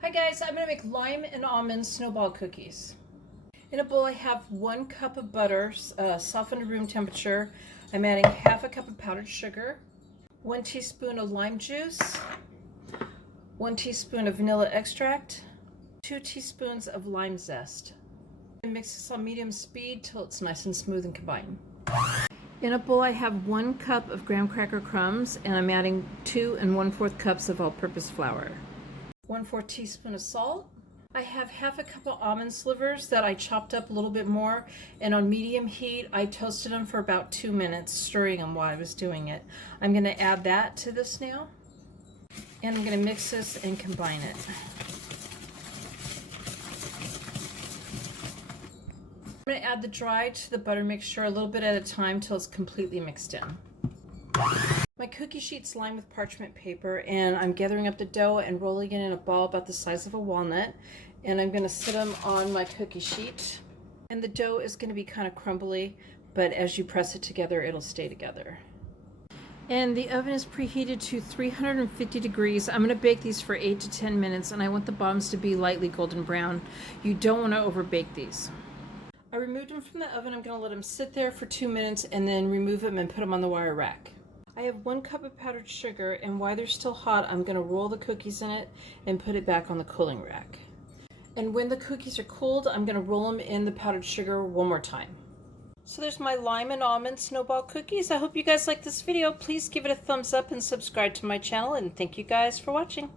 Hi guys, I'm going to make lime and almond snowball cookies. In a bowl I have 1 cup of butter, softened to room temperature. I'm adding half a cup of powdered sugar, 1 teaspoon of lime juice, 1 teaspoon of vanilla extract, 2 teaspoons of lime zest. And mix this on medium speed till it's nice and smooth and combined. In a bowl I have 1 cup of graham cracker crumbs, and I'm adding 2 1/4 cups of all-purpose flour. 1/4 teaspoon of salt. I have half a cup of almond slivers that I chopped up a little bit more, and on medium heat I toasted them for about 2 minutes, stirring them while I was doing it. I'm going to add that to this now, and I'm going to mix this and combine it. I'm going to add the dry to the butter mixture a little bit at a time till it's completely mixed in. My cookie sheet's lined with parchment paper, and I'm gathering up the dough and rolling it in a ball about the size of a walnut, and I'm going to sit them on my cookie sheet. And the dough is going to be kind of crumbly, but as you press it together it'll stay together. And the oven is preheated to 350 degrees. I'm going to bake these for 8 to 10 minutes, and I want the bottoms to be lightly golden brown. You don't want to overbake these. I removed them from the oven. I'm going to let them sit there for 2 minutes and then remove them and put them on the wire rack. I have 1 cup of powdered sugar, and while they're still hot, I'm going to roll the cookies in it and put it back on the cooling rack. And when the cookies are cooled, I'm going to roll them in the powdered sugar one more time. So there's my lime and almond snowball cookies. I hope you guys like this video. Please give it a thumbs up and subscribe to my channel, and thank you guys for watching.